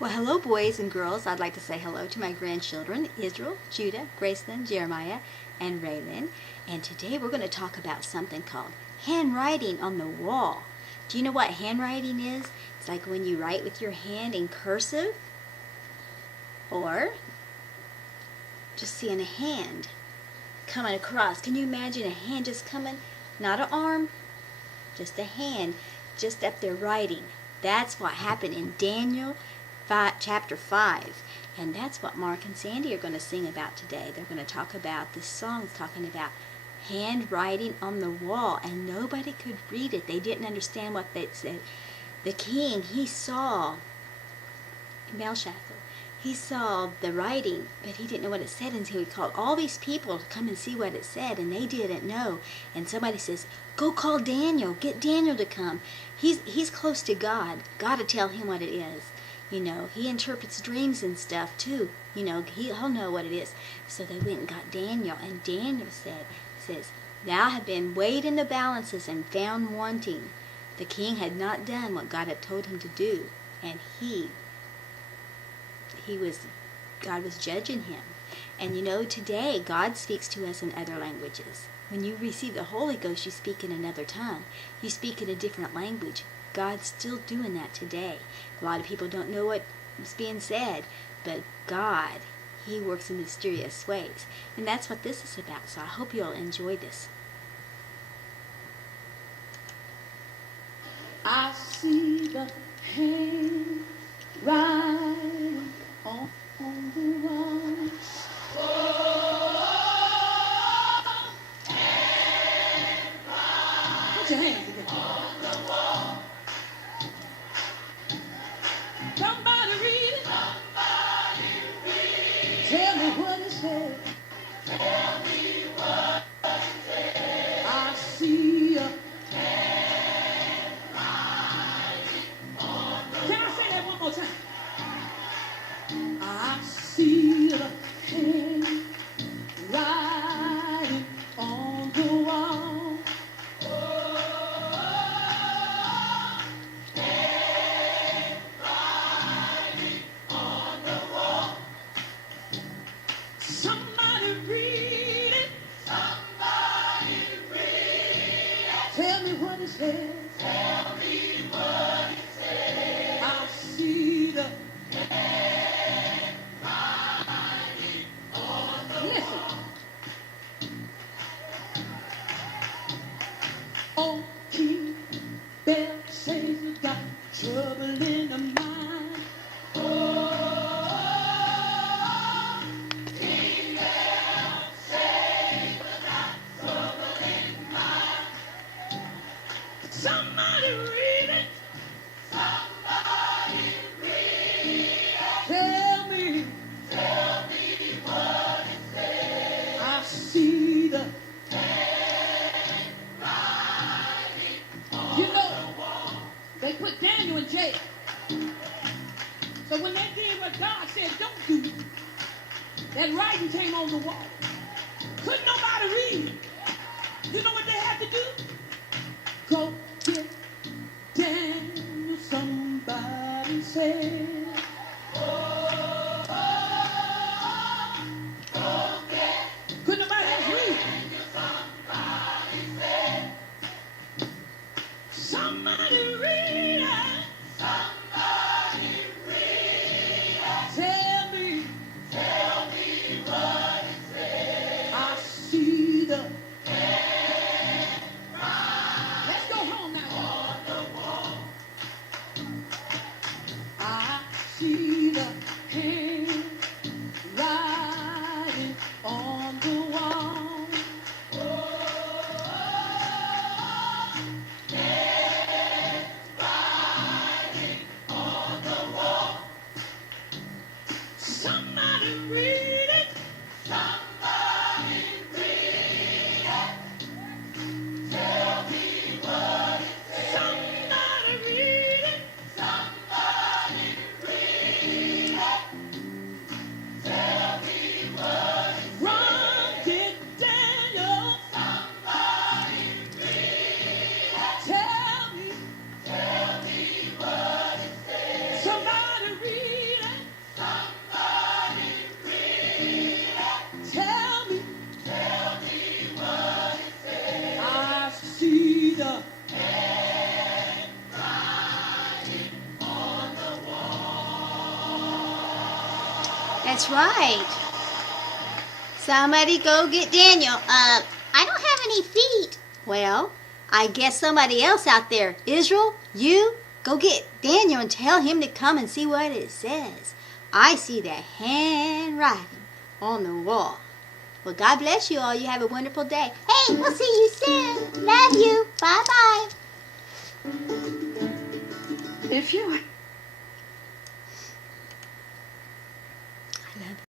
Well, hello, boys and girls. I'd like to say hello to my grandchildren, Israel, Judah, Gracelyn, Jeremiah, and Raylan. And today we're going to talk about something called handwriting on the wall. Do you know what handwriting is? It's like when you write with your hand in cursive, or just seeing a hand coming across. Can you imagine a hand just coming? Not an arm, just a hand just up there writing. That's what happened in Daniel chapter 5, and that's what Mark and Sandy are going to sing about today. They're going to talk about this song talking about handwriting on the wall, and nobody could read it. They didn't understand what they said. The king, he saw Belshazzar. He saw the writing, but he didn't know what it said, and so he called all these people to come and see what it said, and they didn't know. And somebody says, "Go call Daniel. Get Daniel to come. He's close to God. God to tell him what it is." You know, he interprets dreams and stuff too. You know, he'll know what it is. So they went and got Daniel, and Daniel says, "Thou have been weighed in the balances and found wanting." The king had not done what God had told him to do, and God was judging him. And you know, today God speaks to us in other languages. When you receive the Holy Ghost, you speak in another tongue. You speak in a different language. God's still doing that today. A lot of people don't know what's being said, but God, He works in mysterious ways. And that's what this is about, so I hope you'll enjoy this. I see the hand writing on the wall. Put your hands together. Somebody read it. Tell me what it says. I see a hand writing on the wall. Can I say that one more time? I see the hand writing on the wall. Somebody read it. Somebody read it. Tell me what it says. Tell me what it says. I see the hand writing on the wall. Oh, King Belshazzar got trouble in the mind. Somebody read it. Somebody read it. Tell me what it says. I see the hand writing on the wall. They put Daniel in jail. So when they did what God said don't do, that writing came on the wall. Couldn't nobody read it. You know what they had to do? Go get Daniel, somebody said. Go get couldn't nobody else read? Somebody read it. Somebody read it. Tell me what it says. I see the see the hand writing on the wall. Hand writing on the wall. Somebody read it. Somebody read it. Tell me what it says. Somebody read it. Somebody read it. That's right. Somebody go get Daniel. I don't have any feet. Well, I guess somebody else out there. Israel, you go get Daniel and tell him to come and see what it says. I see the handwriting on the wall. Well, God bless you all. You have a wonderful day. Hey, we'll see you soon. Love you. Bye-bye. If you